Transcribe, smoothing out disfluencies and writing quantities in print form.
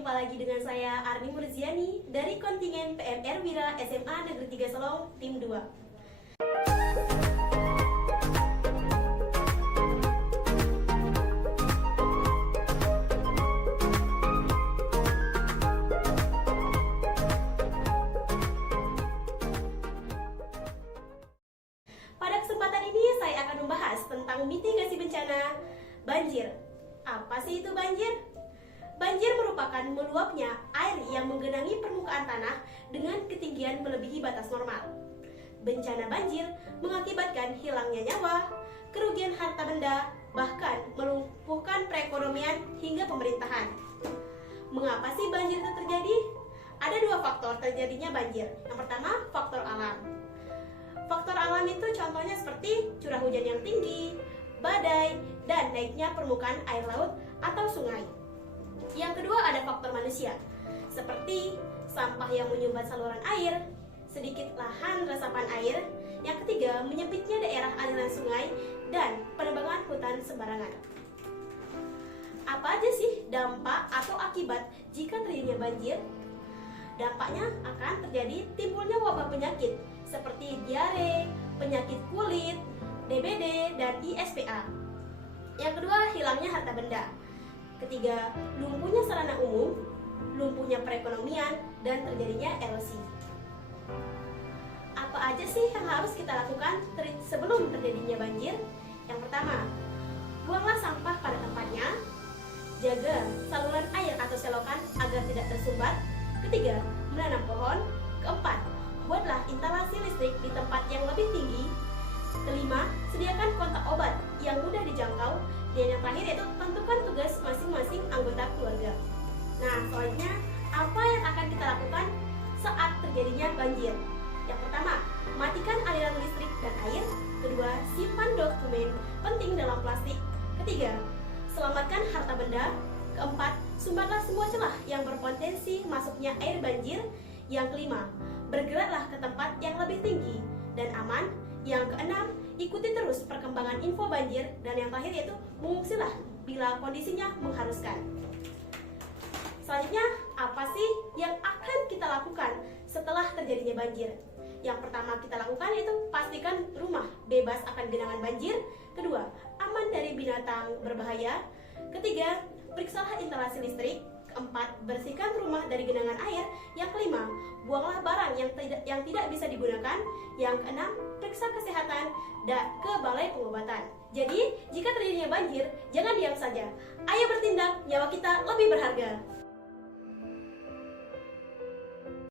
jumpa lagi dengan saya Arni Murziani dari kontingen PMR Wira SMA Negeri 3 Solong, Tim 2. Pada kesempatan ini saya akan membahas tentang mitigasi bencana banjir. Apa sih itu banjir? Banjir merupakan meluapnya air yang menggenangi permukaan tanah dengan ketinggian melebihi batas normal. Bencana banjir mengakibatkan hilangnya nyawa, kerugian harta benda, bahkan melumpuhkan perekonomian hingga pemerintahan. Mengapa sih banjir itu terjadi? Ada dua faktor terjadinya banjir. Yang pertama, faktor alam. Faktor alam itu contohnya seperti curah hujan yang tinggi, badai, dan naiknya permukaan air laut atau sungai. Yang kedua ada faktor manusia, seperti sampah yang menyumbat saluran air, sedikit lahan resapan air. Yang ketiga, menyempitnya daerah aliran sungai dan penebangan hutan sembarangan. Apa aja sih dampak atau akibat jika terjadinya banjir? Dampaknya akan terjadi timbulnya wabah penyakit seperti diare, penyakit kulit, DBD, dan ISPA. Yang kedua, hilangnya harta benda. Ketiga, lumpuhnya sarana umum, lumpuhnya perekonomian, dan terjadinya erosi. Apa aja sih yang harus kita lakukan sebelum terjadinya banjir? Yang pertama, buanglah sampah pada tempatnya. Jaga saluran air atau selokan agar tidak tersumbat. Ketiga, menanam pohon. Keempat, buatlah instalasi listrik di tempat yang lebih tinggi. Kelima, sediakan kontak obat yang mudah dijangkau. Dan yang terakhir yaitu tentukan tugas masing-masing anggota keluarga. Nah, selanjutnya apa yang akan kita lakukan saat terjadinya banjir? Yang pertama, matikan aliran listrik dan air. Kedua, simpan dokumen penting dalam plastik. Ketiga, selamatkan harta benda. Keempat, sumbatlah semua celah yang berpotensi masuknya air banjir. Yang kelima, bergeraklah ke tempat yang lebih tinggi dan aman. Yang keenam, ikuti terus perkembangan info banjir. Dan yang terakhir yaitu mengungsilah bila kondisinya mengharuskan. Selanjutnya, apa sih yang akan kita lakukan setelah terjadinya banjir? Yang pertama kita lakukan yaitu pastikan rumah bebas akan genangan banjir. Kedua, aman dari binatang berbahaya. Ketiga, periksalah instalasi listrik. Keempat, bersihkan rumah dari genangan air. Yang kelima, buanglah barang yang tidak bisa digunakan. Yang keenam, periksa kesehatan dan ke balai pengobatan. Jadi, jika terjadinya banjir, jangan diam saja. Ayo bertindak, nyawa kita lebih berharga.